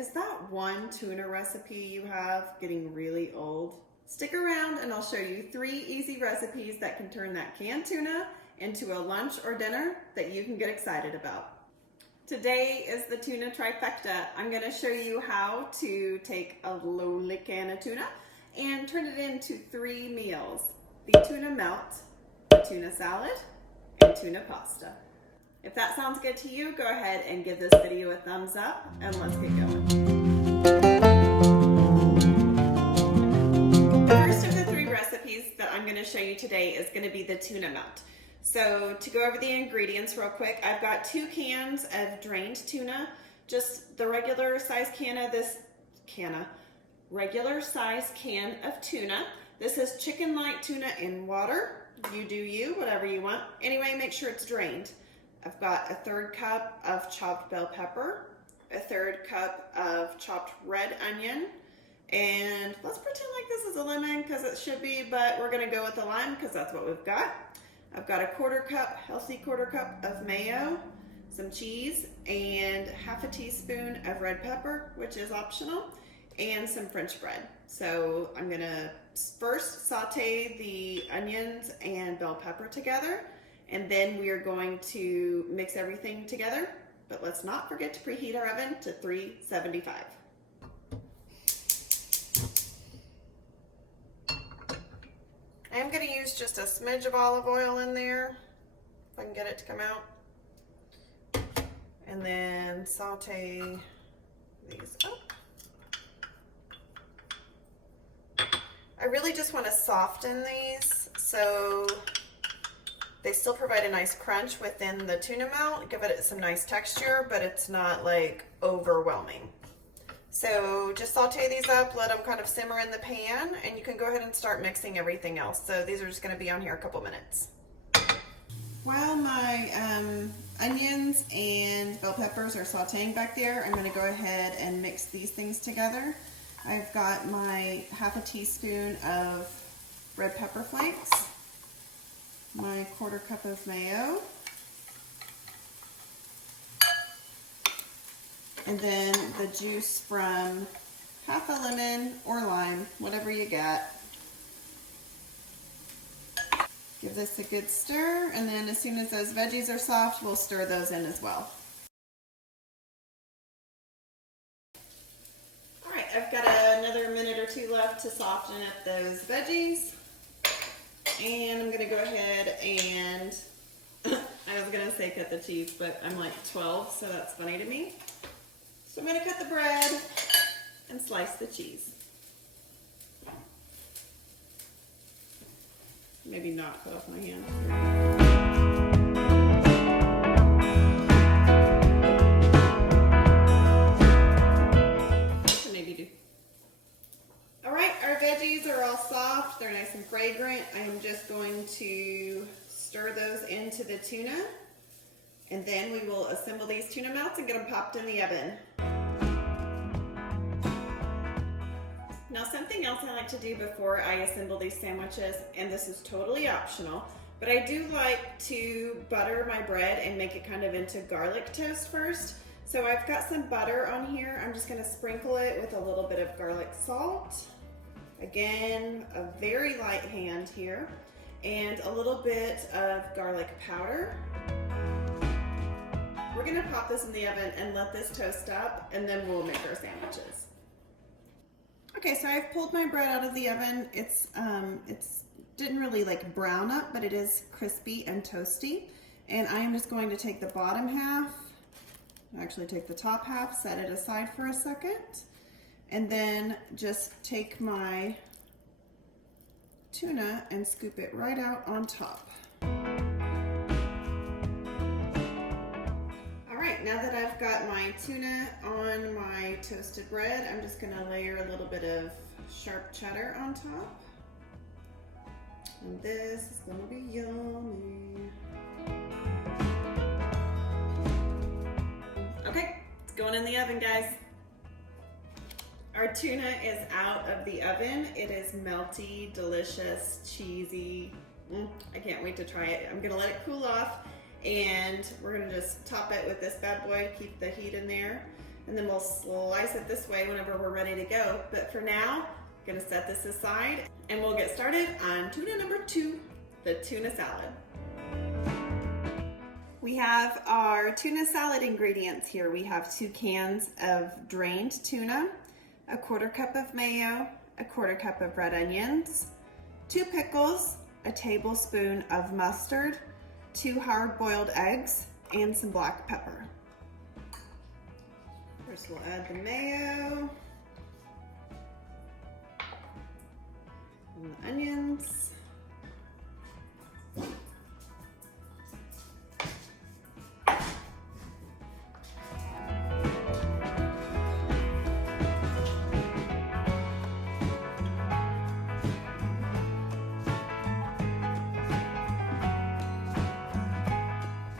Is that one tuna recipe you have getting really old? Stick around and I'll show you 3 easy recipes that can turn that canned tuna into a lunch or dinner that you can get excited about. Today is the Tuna Trifecta. I'm going to show you how to take a lonely can of tuna and turn it into 3 meals. The Tuna Melt, the Tuna Salad, and Tuna Pasta. If that sounds good to you, go ahead and give this video a thumbs up and let's get going. The first of the 3 recipes that I'm going to show you today is going to be the Tuna Melt. So to go over the ingredients real quick, I've got 2 cans of drained tuna, just the regular size regular size can of tuna. This is chicken light tuna in water. You do you, whatever you want. Anyway, make sure it's drained. I've got a 1/3 cup of chopped bell pepper, a 1/3 cup of chopped red onion, and let's pretend like this is a lemon because it should be, but we're gonna go with the lime because that's what we've got. I've got a 1/4 cup, healthy 1/4 cup of mayo, some cheese, and 1/2 teaspoon of red pepper, which is optional, and some French bread. So I'm gonna first saute the onions and bell pepper together, and then we are going to mix everything together, but let's not forget to preheat our oven to 375. I am going to use just a smidge of olive oil in there, if I can get it to come out. And then saute these up. I really just want to soften these so they still provide a nice crunch within the tuna melt, give it some nice texture, but it's not like overwhelming. So just saute these up, let them kind of simmer in the pan, and you can go ahead and start mixing everything else. So these are just going to be on here a couple minutes. While my onions and bell peppers are sauteing back there, I'm going to go ahead and mix these things together. I've got my 1/2 teaspoon of red pepper flakes, my 1/4 cup of mayo, and then the juice from 1/2 lemon or lime, whatever you got. Give this a good stir, and then as soon as those veggies are soft, we'll stir those in as well. All right, I've got another minute or 2 left to soften up those veggies. And I'm gonna go ahead and, I was gonna say cut the cheese, but I'm like 12, so that's funny to me. So I'm gonna cut the bread and slice the cheese. Maybe not cut off my hand. Maybe do. All right, our veggies are all soft. They're nice and fragrant. I am just going to stir those into the tuna, and then we will assemble these tuna melts and get them popped in the oven. Now, something else I like to do before I assemble these sandwiches, and this is totally optional, but I do like to butter my bread and make it kind of into garlic toast first. So I've got some butter on here. I'm just gonna sprinkle it with a little bit of garlic salt. Again, a very light hand here, and a little bit of garlic powder. We're gonna pop this in the oven and let this toast up, and then we'll make our sandwiches. Okay, so I've pulled my bread out of the oven. It's didn't really like brown up, but it is crispy and toasty. And I am just going to take the bottom half, actually take the top half, set it aside for a second, and then just take my tuna and scoop it right out on top. Now that I've got my tuna on my toasted bread, I'm just gonna layer a little bit of sharp cheddar on top. And this is gonna be yummy. Okay, it's going in the oven, guys. Our tuna is out of the oven. It is melty, delicious, cheesy. I can't wait to try it. I'm gonna let it cool off, and we're gonna just top it with this bad boy, keep the heat in there. and then we'll slice it this way whenever we're ready to go. But for now, I'm gonna set this aside and we'll get started on tuna number 2, the tuna salad. We have our tuna salad ingredients here. We have 2 cans of drained tuna, a 1/4 cup of mayo, a 1/4 cup of red onions, 2 pickles, a tablespoon of mustard, 2 hard-boiled eggs, and some black pepper. First we'll add the mayo and the onions.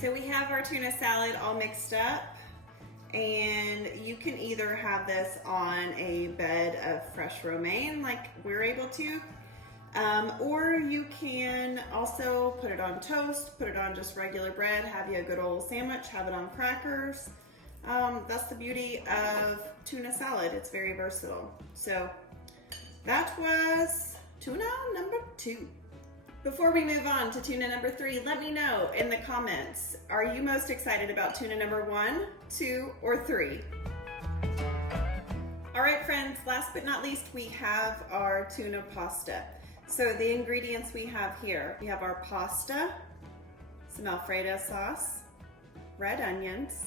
So we have our tuna salad all mixed up, and you can either have this on a bed of fresh romaine like we're able to, or you can also put it on toast, put it on just regular bread, have you a good old sandwich, have it on crackers. That's the beauty of tuna salad. It's very versatile. So that was tuna number 2. Before we move on to tuna number 3, let me know in the comments, are you most excited about tuna number 1, 2, or 3? All right, friends, last but not least, we have our tuna pasta. So the ingredients we have here, we have our pasta, some alfredo sauce, red onions,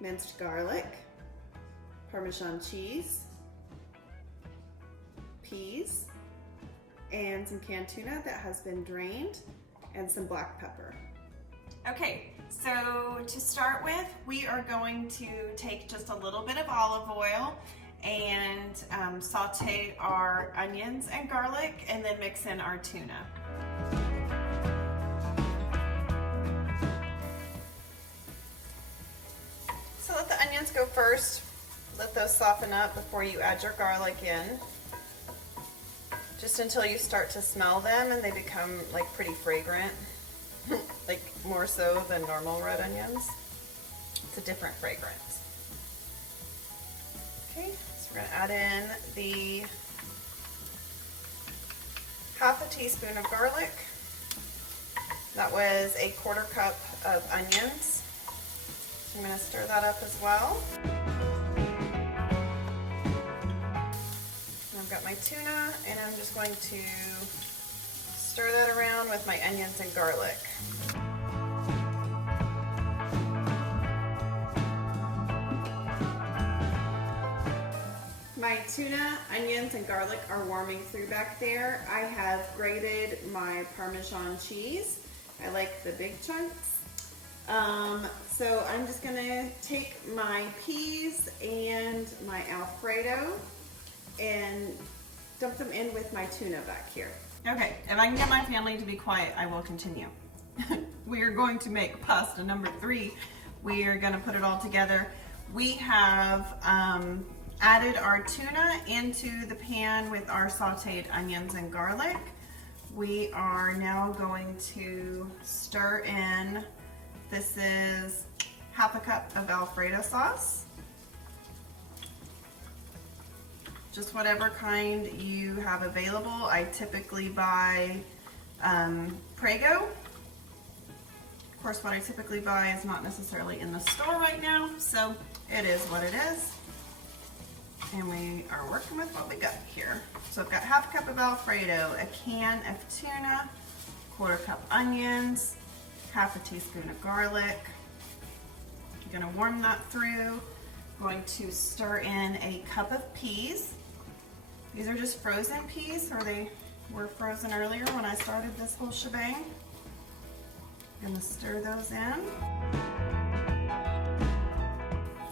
minced garlic, Parmesan cheese, peas, and some canned tuna that has been drained, and some black pepper. Okay, so to start with, we are going to take just a little bit of olive oil and saute our onions and garlic, and then mix in our tuna. So let the onions go first. Let those soften up before you add your garlic in. Just until you start to smell them and they become like pretty fragrant, like more so than normal red onions. It's a different fragrance. Okay, so we're gonna add in the half a teaspoon of garlic. That was a 1/4 cup of onions. So I'm gonna stir that up as well. I've got my tuna, and I'm just going to stir that around with my onions and garlic. My tuna, onions, and garlic are warming through back there. I have grated my Parmesan cheese. I like the big chunks. So I'm just gonna take my peas and my alfredo and dump them in with my tuna back here. Okay, if I can get my family to be quiet, I will continue. We are going to make pasta number 3. We are gonna put it all together. We have added our tuna into the pan with our sauteed onions and garlic. We are now going to stir in, this is half a cup of alfredo sauce. Just whatever kind you have available. I typically buy Prego. Of course, what I typically buy is not necessarily in the store right now, so it is what it is. And we are working with what we got here. So I've got half a cup of alfredo, a can of tuna, 1/4 cup onions, half a teaspoon of garlic. I'm gonna warm that through. Going to stir in a cup of peas. These are just frozen peas, or they were frozen earlier when I started this whole shebang. I'm gonna stir those in.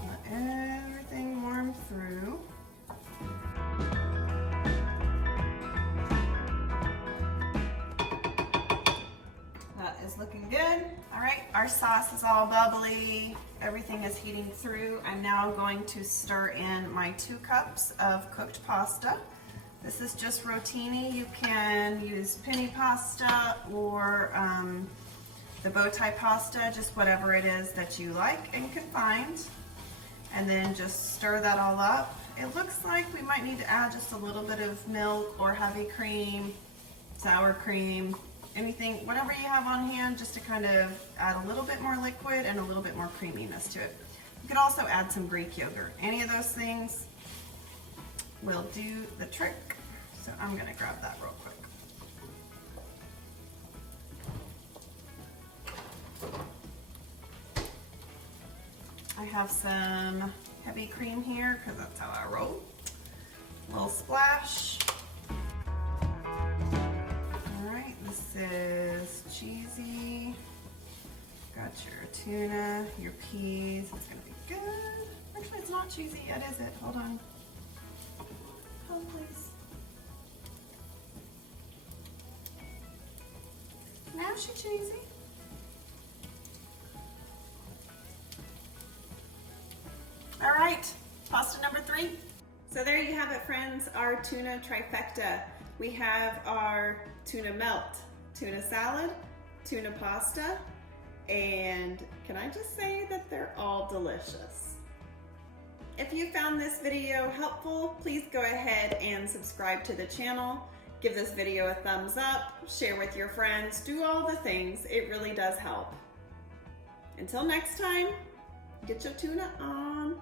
Let everything warm through. That is looking good. All right, our sauce is all bubbly. Everything is heating through. I'm now going to stir in my 2 cups of cooked pasta. This is just rotini. You can use penny pasta or the bow tie pasta, just whatever it is that you like and can find. and then just stir that all up. It looks like we might need to add just a little bit of milk or heavy cream, sour cream, anything, whatever you have on hand, just to kind of add a little bit more liquid and a little bit more creaminess to it. You could also add some Greek yogurt. Any of those things will do the trick. So I'm gonna grab that real quick. I have some heavy cream here because that's how I roll. A little splash. Alright, this is cheesy. Got your tuna, your peas. It's gonna be good. Actually, it's not cheesy yet, is it? Hold on. Hold, please. Now she's cheesy. All right, pasta number 3. So there you have it, friends, our tuna trifecta. We have our tuna melt, tuna salad, tuna pasta, and can I just say that they're all delicious. If you found this video helpful, please go ahead and subscribe to the channel. Give this video a thumbs up, share with your friends, do all the things. It really does help. Until next time, get your tuna on.